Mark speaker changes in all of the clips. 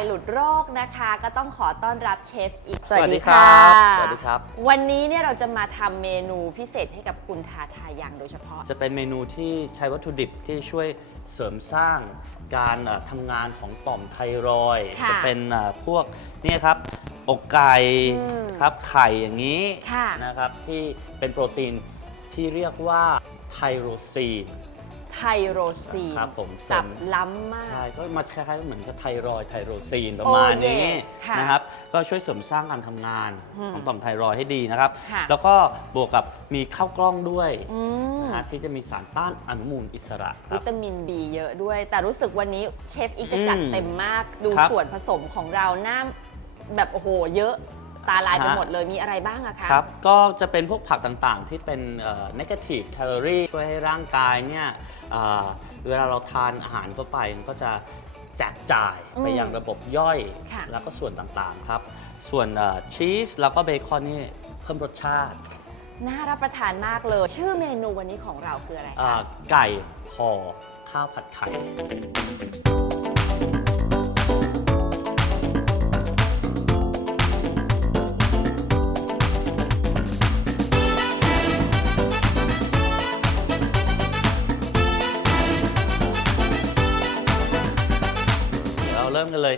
Speaker 1: อยหลุดโรคนะคะ ก็ต้องขอต้อนรับเชฟอีก
Speaker 2: สวัสดีครับสวัสดีครับ
Speaker 1: วันนี้เนี่ยเราจะมาทำเมนูพิเศษให้กับคุณทาทายังโดยเฉพาะ
Speaker 2: จะเป็นเมนูที่ใช้วัตถุดิบที่ช่วยเสริมสร้างการเอ่อทำงานของต่อมไทรอยด์
Speaker 1: ค่ะ
Speaker 2: จะเป็นเอ่อพวกเนี่ยครับอกไก่
Speaker 1: อืม
Speaker 2: ครับไข่อย่างนี้
Speaker 1: ค่ะ
Speaker 2: นะครับที่เป็นโปรตีนที่เรียกว่าไทโรซีน
Speaker 1: ไทโรซีน
Speaker 2: ครับผม
Speaker 1: สับล้ำมาก
Speaker 2: ใช่ ก็มาคล้ายๆเหมือนกับไทรอยด์ไทโรซีนประมาณนี้
Speaker 1: โอ้เย่ค่ะ
Speaker 2: นะครับ ก็ช่วยเสริมสร้างการทำงาน
Speaker 1: อืม
Speaker 2: ของต่อมไทรอยด์ให้ดีนะครับ
Speaker 1: ค่ะ
Speaker 2: แล้วก็บวกกับมีข้าวกล้องด้วย
Speaker 1: อืม
Speaker 2: นะฮะที่จะมีสารต้านอนุมูลอิสระครั
Speaker 1: วิ
Speaker 2: บ
Speaker 1: ตามิน B เยอะด้วย แต่รู้สึกวันนี้เชฟอีกจะจัด
Speaker 2: อืม
Speaker 1: เต็มมาก ดู
Speaker 2: ครับ
Speaker 1: ส่วนผสมของเราหน้าแบบโอ้โห เยอะ ตาลายไป
Speaker 2: ฮะ
Speaker 1: หมดเลยมีอะไรบ้างอะคะ
Speaker 2: ครับ ก็จะเป็นพวกผักต่างๆ ที่เป็นเอ่อ negative calorie ช่วยให้ร่างกายเนี่ยเอ่อเวลาเราทานอาหารเข้าไปมันก็จะแจกจ่ายไป
Speaker 1: อืม
Speaker 2: ยังระบบย่อย
Speaker 1: ค่ะ
Speaker 2: แล้วก็ส่วนต่างๆครับ ส่วนชีสแล้วก็เบคอนนี่เพิ่มรสชาติ
Speaker 1: น่ารับประทานมากเลย ชื่อเมนูวันนี้ของเราคืออะไร
Speaker 2: อ่า
Speaker 1: คะ
Speaker 2: ไก่ห่อข้าวผัดไข่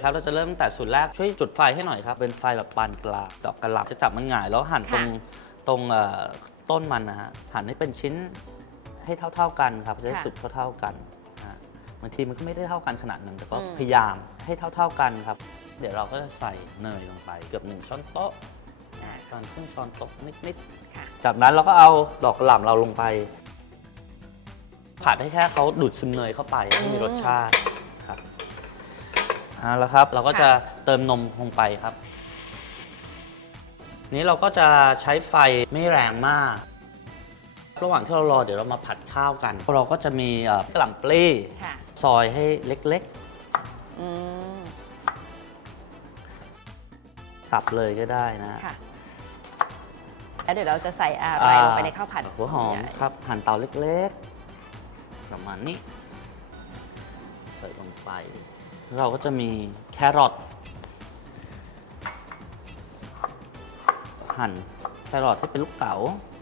Speaker 2: เราเริ่มกันเลยครับ เราจะเริ่มตั้งแต่สูตรแรกช่วยจุดไฟให้หน่อยครับ เป็นไฟแบบปานกลางดอกกระหล่ำจะจับมันหงายแล้วหั่นตรง
Speaker 1: ค่ะ
Speaker 2: ตรงเอ่อต้นมันนะฮะหั่นให้เป็นชิ้นให้เท่า ๆกันครับจะได้
Speaker 1: ค่ะ
Speaker 2: สุกเท่า ๆกันนะฮะบางทีมันก็ไม่ได้เท่ากันขนาดนั้นแต่ก็
Speaker 1: อืม
Speaker 2: พยายามให้เท่า ๆกันครับ เดี๋ยวเราก็จะใส่เนยลงไป เกือบหนึ่งช้อนโต๊ะ
Speaker 1: อ่า
Speaker 2: ประมาณครึ่งช้อนโต๊ะนิด
Speaker 1: ค่ะ
Speaker 2: ๆจากนั้นเราก็เอาดอกกระหล่ำเราลงไป ผัดให้แค่เขาดูดซึมเนยเข้าไปให้มีรสชาติครับ เอาละครับ เราก็จะเติมนมลงไปครับ นี้เราก็จะใช้ไฟไม่แรงมาก ระหว่างที่เรารอเดี๋ยวเรามาผัดข้าวกัน เราก็จะมีเอ่อกระหล่ำปลี
Speaker 1: ค่ะ
Speaker 2: ซอยให้เล็ก
Speaker 1: อืม
Speaker 2: ๆ สับเลยก็ได้นะ
Speaker 1: ค่ะแล้วเดี๋ยวเราจะใส่อะไรลงไปในข้าวผัด
Speaker 2: หัวหอม
Speaker 1: ใญ่
Speaker 2: ครับ หั่นเตาเล็กๆ ประมาณนี้ ใส่ลงไป เราก็จะมีแครอทหั่นแครอทให้เป็นลูกเต๋า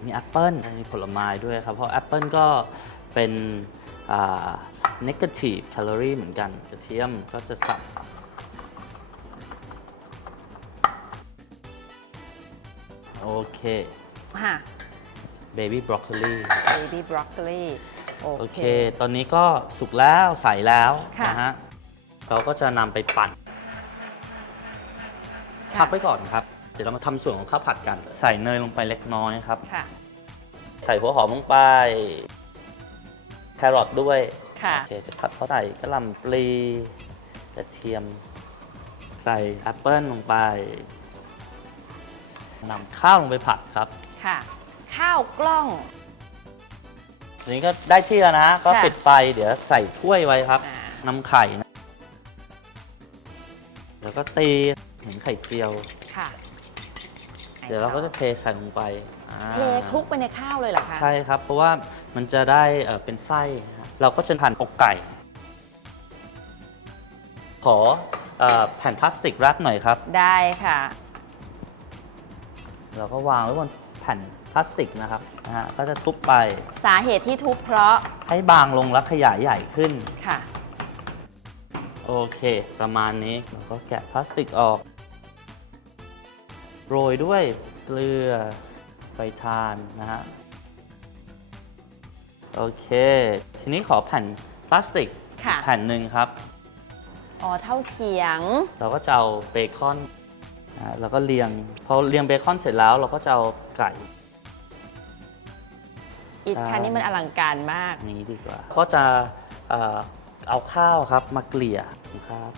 Speaker 2: มีแอปเปิ้ลมีผลไม้ด้วยครับ เพราะแอปเปิ้ลก็เป็นอ่า negative calorie เหมือนกัน กระเทียมก็จะสับโอเค
Speaker 1: ค่ะ
Speaker 2: baby broccoli
Speaker 1: baby broccoli โอ
Speaker 2: โอ
Speaker 1: เค
Speaker 2: เค ตอนนี้ก็สุกแล้วใส่แล้ว
Speaker 1: ค่ะ
Speaker 2: นะฮะ เราก็จะนำไปปั่นพักไว้ก่อนครับ เดี๋ยวเรามาทำส่วนของข้าวผัดกัน ใส่เนยลงไปเล็กน้อยครับ
Speaker 1: ค่ะ
Speaker 2: ใส่หัวหอมลงไป แครอทด้วย
Speaker 1: ค่ะ
Speaker 2: โอเคจะผัดเขาใส่กระหล่ำปลีกระเทียม ใส่แอปเปิลลงไปนำข้าวลงไปผัดครับ
Speaker 1: ค่ะ ข้าวกล้อง
Speaker 2: ทีนี้ก็ได้ที่แล้วนะ ก็
Speaker 1: ค่ะ
Speaker 2: ปิดไฟเดี๋ยวใส่ถ้วยไว้ครับ
Speaker 1: อ่า
Speaker 2: นำไข่นะ แล้วก็ตีเหมือนไข่เจียว
Speaker 1: ค่ะ
Speaker 2: เดี๋ยวเราก็จะเทใส่ลงไปอ่า
Speaker 1: เทคลุกไปในข้าวเลยเหรอคะ
Speaker 2: ใช่ครับ เพราะว่ามันจะได้เอ่อเป็นไส้ฮะเราก็จะหั่นอกไก่ ขอเอ่อแผ่นพลาสติกแรปหน่อยครับ
Speaker 1: ได้ค่ะ
Speaker 2: เราก็วางไว้บนแผ่นพลาสติกนะครับนะฮะก็จะทุบไป
Speaker 1: สาเหตุที่ทุบเพราะ
Speaker 2: ให้บางลงแล้วขยายใหญ่ขึ้น
Speaker 1: ค่ะ
Speaker 2: โอเค ประมาณนี้เราก็แกะพลาสติกออก โรยด้วยเกลือไปทานนะฮะ โอเค ทีนี้ขอแผ่นพลาสติก
Speaker 1: ค่ะ
Speaker 2: แผ่นหนึ่งครับ
Speaker 1: อ๋อเท่าเคียง
Speaker 2: เราก็จะเอาเบคอนนะฮะแล้วก็เรียง พอเรียงเบคอนเสร็จแล้วเราก็จะเอาไก่
Speaker 1: อิด
Speaker 2: ใช่
Speaker 1: คันนี้มันอลังการมาก
Speaker 2: นี้ดีกว่า ก็จะเอ่อ เอาข้าวครับมาเกลี่ยนะครับ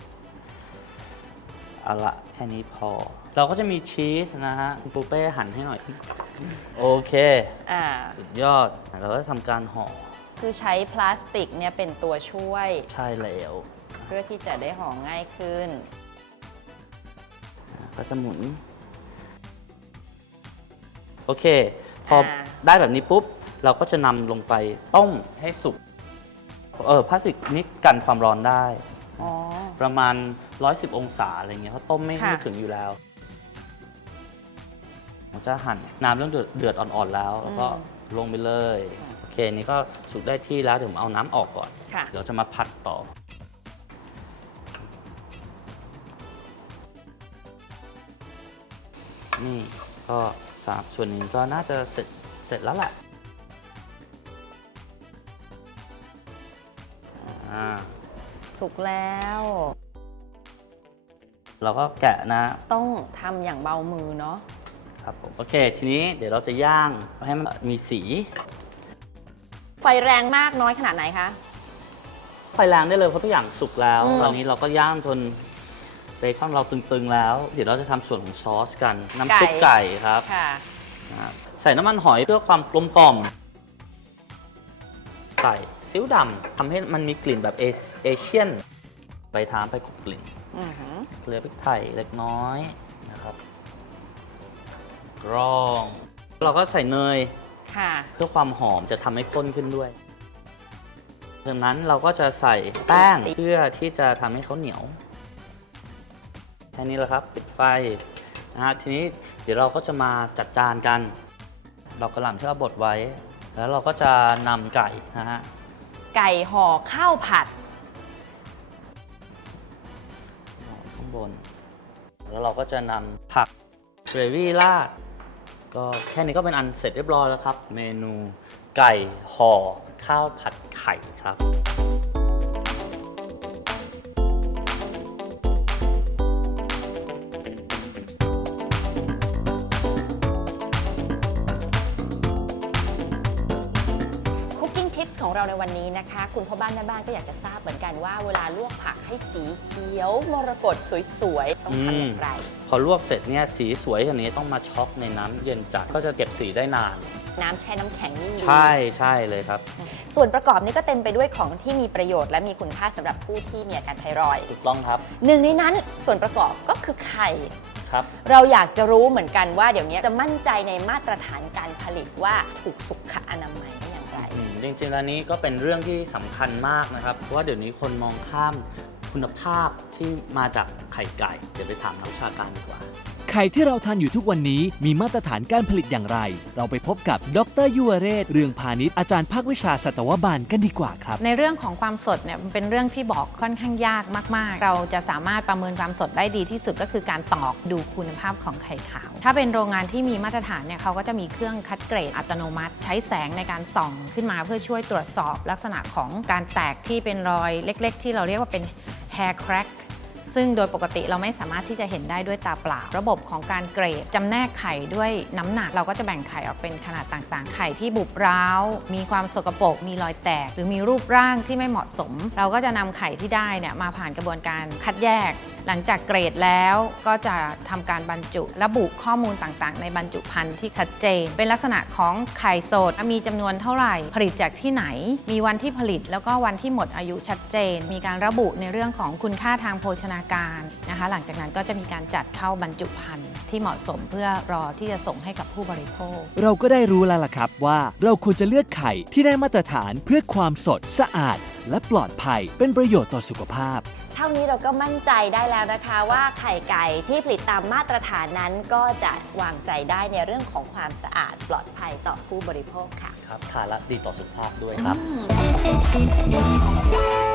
Speaker 2: เอาละแค่นี้พอ เราก็จะมีชีสนะฮะคุณปูเป้หั่นให้หน่อย โอเค
Speaker 1: อ่า
Speaker 2: สุดยอด เราก็ทำการห่อ
Speaker 1: คือใช้พลาสติกเนี่ยเป็นตัวช่วย
Speaker 2: ใช่แล้ว
Speaker 1: เพื่อที่จะได้ห่อง่ายขึ้น
Speaker 2: ก็จะหมุน โอเค พออา ได้แบบนี้ปุ๊บ เราก็จะนำลงไปต้มให้สุก เออพลาสติกนี้กันความร้อนได้
Speaker 1: อ๋อ
Speaker 2: ประมาณ 110 องศาอะไรเงี้ยเขาต้มไม่
Speaker 1: ค่ะ
Speaker 2: ไม่ถึงอยู่แล้วผมจะหั่นน้ำเริ่มเดือดเดือดอ่อนๆแล้ว แล้วก็ลงไปเลย โอเคนี่ก็สุกได้ที่แล้วเดี๋ยวผมเอาน้ำออกก่อน
Speaker 1: ค่ะ
Speaker 2: เดี๋ยวจะมาผัดต่อ นี่ก็สามส่วนนี้ก็น่าจะเสร็จเสร็จแล้วแหละ อ่า
Speaker 1: สุกแล้ว
Speaker 2: เราก็แกะนะ
Speaker 1: ต้องทำอย่างเบามือเนาะ
Speaker 2: ครับผมโอเค ทีนี้เดี๋ยวเราจะย่างให้มันมีสี
Speaker 1: ไฟแรงมากน้อยขนาดไหนคะ
Speaker 2: ไฟแรงได้เลยเพราะทุกอย่างสุกแล้ว
Speaker 1: อืม
Speaker 2: ตอนนี้เราก็ย่างจนเบคอนเราตึงๆแล้ว เดี๋ยวเราจะทำส่วนของซอสกัน น้ำซุปไก่ครับ
Speaker 1: ค่ะ
Speaker 2: นะครับใส่น้ำมันหอยเพื่อความกลมกล่อมใส่ ซีอิ๊วดำทำให้มันมีกลิ่นแบบเอเอเชียนไปทามไปกลบกลิ่น
Speaker 1: อือหือ
Speaker 2: เกลือพริกไทยเล็กน้อยนะครับกรอง เราก็ใส่เนย
Speaker 1: ค่ะ
Speaker 2: เพื่อความหอมจะทำให้ข้นขึ้นด้วยจากนั้นเราก็จะใส่แป้งเพื่อที่จะทำให้เขาเหนียว แค่นี้แหละครับปิดไฟนะฮะทีนี้เดี๋ยวเราก็จะมาจัดจานกัน ดอกกระหล่ำที่เราบดไว้ แล้วเราก็จะนำไก่นะฮะ
Speaker 1: ไก่ห่อข้าวผัด
Speaker 2: ข้างบน แล้วเราก็จะนำผักเกรวี่ราด ก็แค่นี้ก็เป็นอันเสร็จเรียบร้อยแล้วครับ เมนูไก่ห่อข้าวผัดไข่ครับ
Speaker 1: ของเราในวันนี้นะคะ คุณพ่อบ้านแม่บ้านก็อยากจะทราบเหมือนกันว่าเวลาลวกผักให้สีเขียวมรกตสวยๆต้องทำอย่างไร
Speaker 2: พอลวกเสร็จเนี่ยสีสวยอย่างนี้ต้องมาช็อกในน้ำเย็นจัดก็จะเก็บสีได้นาน
Speaker 1: น้ำแช่น้ำแข็งนี่ดี
Speaker 2: ใช่ใช่เลยครับ
Speaker 1: ส่วนประกอบนี้ก็เต็มไปด้วยของที่มีประโยชน์และมีคุณค่าสำหรับผู้ที่มีอาการไทรอยด์
Speaker 2: ถูกต้องครับ
Speaker 1: หนึ่งในนั้นส่วนประกอบก็คือไข่
Speaker 2: ครับ
Speaker 1: เราอยากจะรู้เหมือนกันว่าเดี๋ยวนี้จะมั่นใจในมาตรฐานการผลิตว่าถูกสุขอนามัย ได้อย่างไร
Speaker 2: อืมจริงๆแล้วนี้ก็เป็นเรื่องที่สำคัญมากนะครับ เพราะว่าเดี๋ยวนี้คนมองข้ามคุณภาพที่มาจากไข่ไก่ เดี๋ยวไปถามนักวิชาการดีกว่า
Speaker 3: ไข่ที่เราทานอยู่ทุกวันนี้มีมาตรฐานการผลิตอย่างไร เราไปพบกับดรยุวเรศ เรืองพาณิชย์อาจารย์ภาควิชาสัตวบาลกันดีกว่าครับ
Speaker 4: ในเรื่องของความสดเนี่ยมันเป็นเรื่องที่บอกค่อนข้างยากมาก ๆ เราจะสามารถประเมินความสดได้ดีที่สุดก็คือการตอกดูคุณภาพของไข่ขาว ถ้าเป็นโรงงานที่มีมาตรฐานเนี่ยเขาก็จะมีเครื่องคัดเกรดอัตโนมัติ ใช้แสงในการส่องขึ้นมาเพื่อช่วยตรวจสอบลักษณะของการแตกที่เป็นรอยเล็ก ๆ ที่เราเรียกว่าเป็น hair crack ซึ่งโดยปกติเราไม่สามารถที่จะเห็นได้ด้วยตาเปล่า ระบบของการเกรดจำแนกไข่ด้วยน้ำหนัก เราก็จะแบ่งไข่ออกเป็นขนาดต่างๆ ไข่ที่บุบร้าว มีความสกปรกมีรอยแตก หรือมีรูปร่างที่ไม่เหมาะสม เราก็จะนำไข่ที่ได้เนี่ยมาผ่านกระบวนการคัดแยก หลังจากเกรดแล้วก็จะทำการบรรจุระบุข้อมูลต่างๆ ในบรรจุภัณฑ์ที่ชัดเจน เป็นลักษณะของไข่สดมีจำนวนเท่าไหร่ ผลิตจากที่ไหน มีวันที่ผลิต แล้วก็วันที่หมดอายุชัดเจน มีการระบุในเรื่องของคุณค่าทางโภชนาการนะคะ หลังจากนั้นก็จะมีการจัดเข้าบรรจุภัณฑ์ที่เหมาะสมเพื่อรอที่จะส่งให้กับผู้บริโภค
Speaker 3: เราก็ได้รู้แล้วล่ะครับว่าเราควรจะเลือกไข่ที่ได้มาตรฐานเพื่อความสดสะอาด และปลอดภัยเป็นประโยชน์ต่อสุขภาพ
Speaker 1: เท่านี้เราก็มั่นใจได้แล้วนะคะว่าไข่ไก่ที่ผลิตตามมาตรฐานนั้นก็จะวางใจได้ในเรื่องของความสะอาดปลอดภัยต่อผู้บริโภคค่ะ
Speaker 2: ครับทานและดีต่อสุขภาพด้วยครับ
Speaker 1: อืม